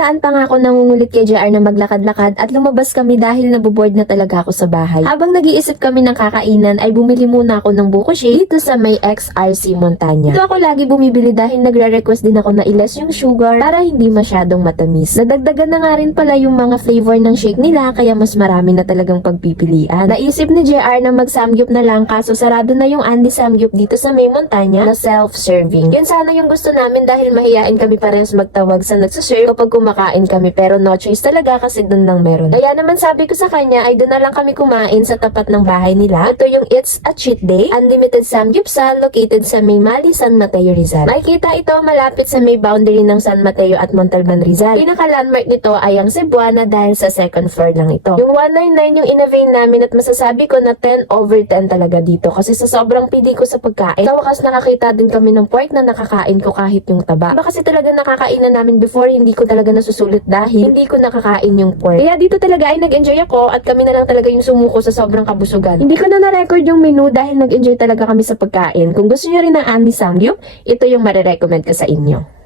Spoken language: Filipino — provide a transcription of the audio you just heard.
nakaraan pa nga ako nangungulit kay JR na maglakad-lakad at lumabas kami dahil naboboard na talaga ako sa bahay. Habang nag-iisip kami ng kakainan ay bumili muna ako ng buko shake dito sa may XRC Montana. Dito ako lagi bumibili dahil nagre-request din ako na i-less yung sugar para hindi masyadong matamis. Nadagdagan na nga rin pala yung mga flavor ng shake nila kaya mas marami na talagang pagpipilian. Naisip ni JR na mag-samgyup na lang kaso sarado na yung Andy Samgyup dito sa may Montana na self-serving. Yun sana yung gusto namin dahil mahiyain kami parehas magtawag sa nagsaserve kapag kumakain kami pero no choice talaga kasi dun lang meron. Kaya naman sabi ko sa kanya ay dun na lang kami kumain sa tapat ng bahay nila. Ito yung It's a Cheat Day, Unlimited Samgyupsal located sa may Mali, San Mateo, Rizal. Makikita ito malapit sa may boundary ng San Mateo at Montalban, Rizal. Pinaka-landmark nito ay ang Cebuana dahil sa second floor lang ito. Yung 199 yung in-avail namin at masasabi ko na 10/10 talaga dito kasi sa sobrang pili ko sa pagkain. Sa wakas nakakita din kami ng pork na nakakain ko kahit yung taba. Iba kasi talaga nakakainan namin before, hindi ko talaga nasusulit dahil hindi ko nakakain yung pork. Kaya dito talaga ay nag-enjoy ako at kami na lang talaga yung sumuko sa sobrang kabusugan. Hindi ko na na-record yung menu dahil nag-enjoy talaga kami sa pagkain. Kung gusto nyo rin ng Andy Samgyup, ito yung marirecommend ko sa inyo.